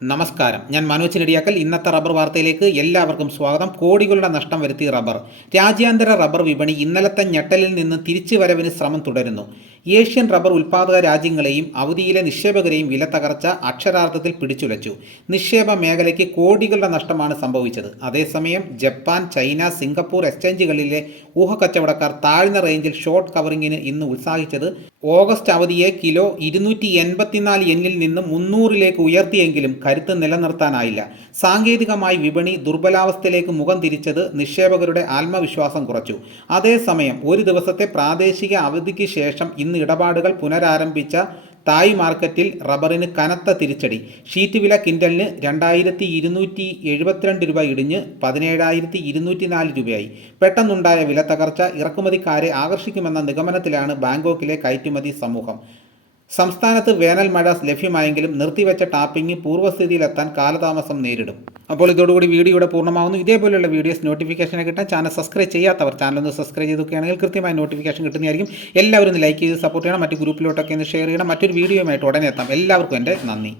നമസ്കാരം, ഞാൻ മനോജ് നെടിയാക്കൽ. ഇന്നത്തെ റബ്ബർ വാർത്തയിലേക്ക് എല്ലാവർക്കും സ്വാഗതം. കോടികളുടെ നഷ്ടം വരുത്തി റബ്ബർ. രാജ്യാന്തര റബ്ബർ വിപണി ഇന്നലത്തെ ഞെട്ടലിൽ നിന്ന് തിരിച്ചുവരവിന് ശ്രമം തുടരുന്നു. ഏഷ്യൻ റബ്ബർ ഉൽപ്പാദക രാജ്യങ്ങളെയും അവധിയിലെ നിക്ഷേപകരെയും വില തകർച്ച അക്ഷരാർത്ഥത്തിൽ പിടിച്ചുലച്ചു. നിക്ഷേപ മേഖലയ്ക്ക് കോടികളുടെ നഷ്ടമാണ് സംഭവിച്ചത്. അതേസമയം ജപ്പാൻ, ചൈന, സിംഗപ്പൂർ എക്സ്ചേഞ്ചുകളിലെ ഊഹക്കച്ചവടക്കാർ താഴ്ന്ന റേഞ്ചിൽ ഷോർട്ട് കവറിങ്ങിന് ഇന്ന് ഉത്സാഹിച്ചത്. ഓഗസ്റ്റ് അവധിയെ കിലോ 284 യെന്നിൽ നിന്ന് 300 ഉയർത്തിയെങ്കിലും കരുത്ത് നിലനിർത്താനായില്ല. സാങ്കേതികമായി വിപണി ദുർബലാവസ്ഥയിലേക്ക് മുഖം തിരിച്ചത് നിക്ഷേപകരുടെ ആത്മവിശ്വാസം കുറച്ചു. അതേസമയം ഒരു ദിവസത്തെ പ്രാദേശിക അവധിക്ക് ശേഷം ഇന്ന് ഇടപാടുകൾ പുനരാരംഭിച്ച തായ് മാർക്കറ്റിൽ റബ്ബറിന് കനത്ത തിരിച്ചടി. ഷീറ്റ് വില ക്വിൻ്റലിന് 2272 രൂപ ഇടിഞ്ഞ് 17,204 രൂപയായി. പെട്ടെന്നുണ്ടായ വില തകർച്ച ഇറക്കുമതിക്കാരെ ആകർഷിക്കുമെന്ന നിഗമനത്തിലാണ് ബാങ്കോക്കിലെ കയറ്റുമതി സമൂഹം. സംസ്ഥാനത്ത് വേനൽ മഴ ലഭ്യമായെങ്കിലും നിർത്തിവെച്ച ടാപ്പിംഗ് പൂർവ്വസ്ഥിതിയിലെത്താൻ കാലതാമസം നേരിടും. അപ്പോൾ ഇതോടുകൂടി വീഡിയോയുടെ പൂർണ്ണമാകുന്നു. ഇതേപോലെയുള്ള വീഡിയോസ് നോട്ടിഫിക്കേഷനെ കിട്ടാൻ ചാനൽ സബ്സ്ക്രൈബ് ചെയ്യാത്തവർ ചാനൽ സബ്സ്ക്രൈബ് ചെയ്തൊക്കെയാണെങ്കിൽ കൃത്യമായി നോട്ടിഫിക്കേഷൻ കിട്ടുന്നതായിരിക്കും. എല്ലാവരും ഒന്ന് ലൈക്ക് ചെയ്ത് സപ്പോർട്ട് ചെയ്യണം. മറ്റു ഗ്രൂപ്പിലോട്ടൊക്കെ ഒന്ന് ഷെയർ ചെയ്യണം. മറ്റൊരു വീഡിയോയുമായിട്ട് ഉടനെ എത്താം. എല്ലാവർക്കും എൻ്റെ നന്ദി.